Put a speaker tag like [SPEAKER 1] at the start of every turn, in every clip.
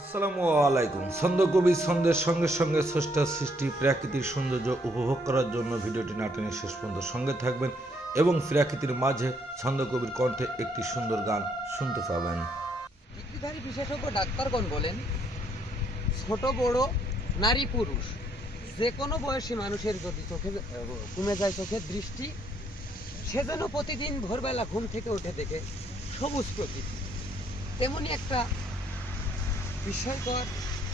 [SPEAKER 1] আসসালামু আলাইকুম। ছন্দ কবি ছন্দের সঙ্গে সঙ্গে স্রষ্টা সৃষ্টি, প্রাকৃতিক সৌন্দর্য উপভোগ করার জন্য ভিডিওটি নাটনে শেষ পর্যন্ত সঙ্গে থাকবেন এবং প্রাকৃতির মাঝে ছন্দ কবির কণ্ঠে একটি সুন্দর গান শুনতে পাবেন।
[SPEAKER 2] বিশেষজ্ঞ ডাক্তারগণ বলেন, ছোট বড় নারী পুরুষ, যে কোনো বয়সী মানুষের যদি চোখে কমে যায় চোখের দৃষ্টি, সে যেন প্রতিদিন ভোরবেলা ঘুম থেকে উঠে দেখে সবুজ প্রকৃতি। তেমনি একটা বিস্ময়কর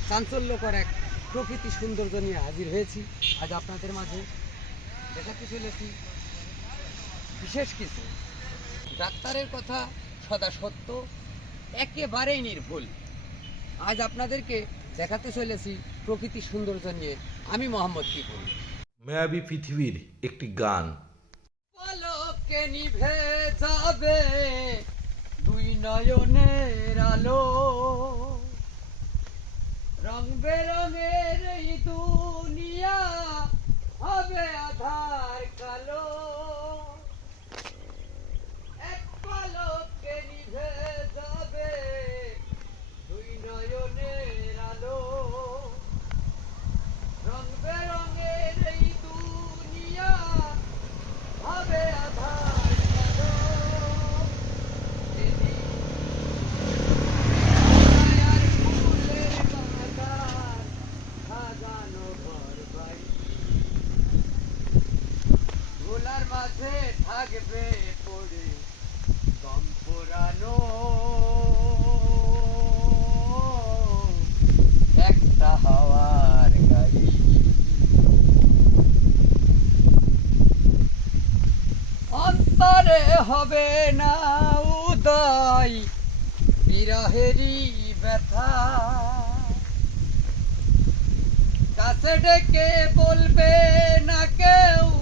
[SPEAKER 2] চাঞ্চল্যকর এক প্রকৃতি সৌন্দর্য নিয়ে হাজির হয়েছি। আজ আপনাদের মাঝে দেখাতে চলেছি বিশেষ কিছু। ডাক্তারের কথা সদা সত্য একেবারেই নির্ভুল। আজ আপনাদেরকে দেখাতে চলেছি প্রকৃতি সৌন্দর্য নিয়ে। আমি মোহাম্মদ কিপুর
[SPEAKER 1] মেয়াবী পৃথিবীর একটি গান।
[SPEAKER 2] পলকে নিভে যাবে দুই নয়নের আলো। to মাঝে থাকবে পড়ে দম পোড়ানো। একটা হাওয়ার গাড়ি। অন্তরে হবে না উদয়, বিরহেরই ব্যথা। কাছে ডেকে বলবে না কেউ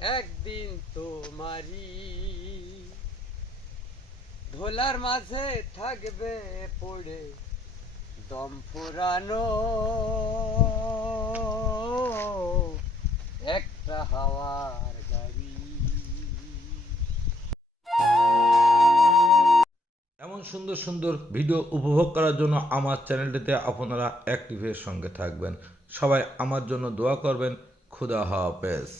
[SPEAKER 2] একদিন তোমারই ধোলার মাঝে থাকবে পড়ে দম ফুরানো একটা হাওয়ার গাড়ি।
[SPEAKER 1] এমন সুন্দর সুন্দর ভিডিও উপভোগ করার জন্য আমার চ্যানেলটিতে আপনারা অ্যাক্টিভের সঙ্গে থাকবেন। সবাই আমার জন্য দোয়া করবেন। খুদা হাফেজ।